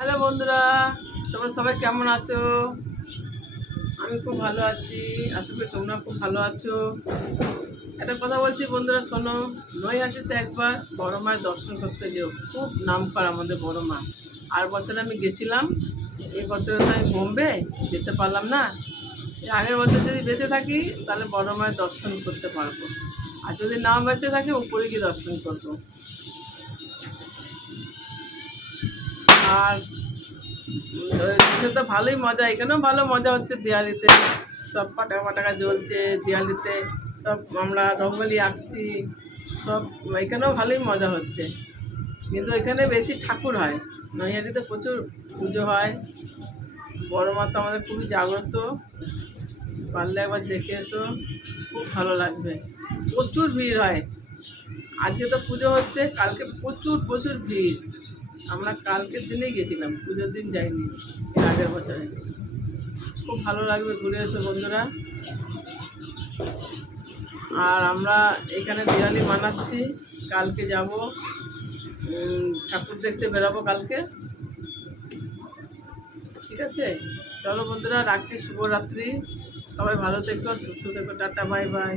Hello বন্ধুরা, তোমরা সবাই কেমন আছো? আমি খুব ভালো আছি, আশা করি তোমরা খুব ভালো আছো। একটা কথা বলছি বন্ধুরা, শোনো। নৈহাটিতে একবার বড় মায়ের দর্শন করতে যেও, খুব নাম করা আমাদের বড় মা। আর বছর আমি গেছিলাম, এই বছরে তো আমি বোম্বে যেতে পারলাম না। এর আগের বছর যদি বেঁচে থাকি তাহলে বড় মায়ের দর্শন করতে পারবো, আর যদি না বেঁচে থাকি উপরে গিয়ে দর্শন করবো। আর সে তো ভালোই মজা, এখানেও ভালো মজা হচ্ছে দিওয়ালিতে। সব পাটাকা পাটাকা জ্বলছে দিওয়ালিতে, সব আমরা রঙ্গোলি আঁকছি, সব এখানেও ভালোই মজা হচ্ছে। কিন্তু এখানে বেশি ঠাকুর হয়, নৈহাটিতে প্রচুর পুজো হয়। বড় মা তো আমাদের খুবই জাগ্রত, পারলে একবার দেখে এসো, খুব ভালো লাগবে। প্রচুর ভিড় হয়, আজকে তো পুজো হচ্ছে, কালকে প্রচুর প্রচুর ভিড়। আমরা কালকের দিনেই গেছিলাম, পুজোর দিন যাইনি এর আগের বছরে। খুব ভালো লাগবে, ঘুরে এসো বন্ধুরা। আর আমরা এখানে দিওয়ালি মানাচ্ছি, কালকে যাব, ঠাকুর দেখতে বেরাবো কালকে। ঠিক আছে, চলো বন্ধুরা, রাখছি। শুভরাত্রি, সবাই ভালো থেকো, সুস্থ থেকো, টাটা, বাই বাই।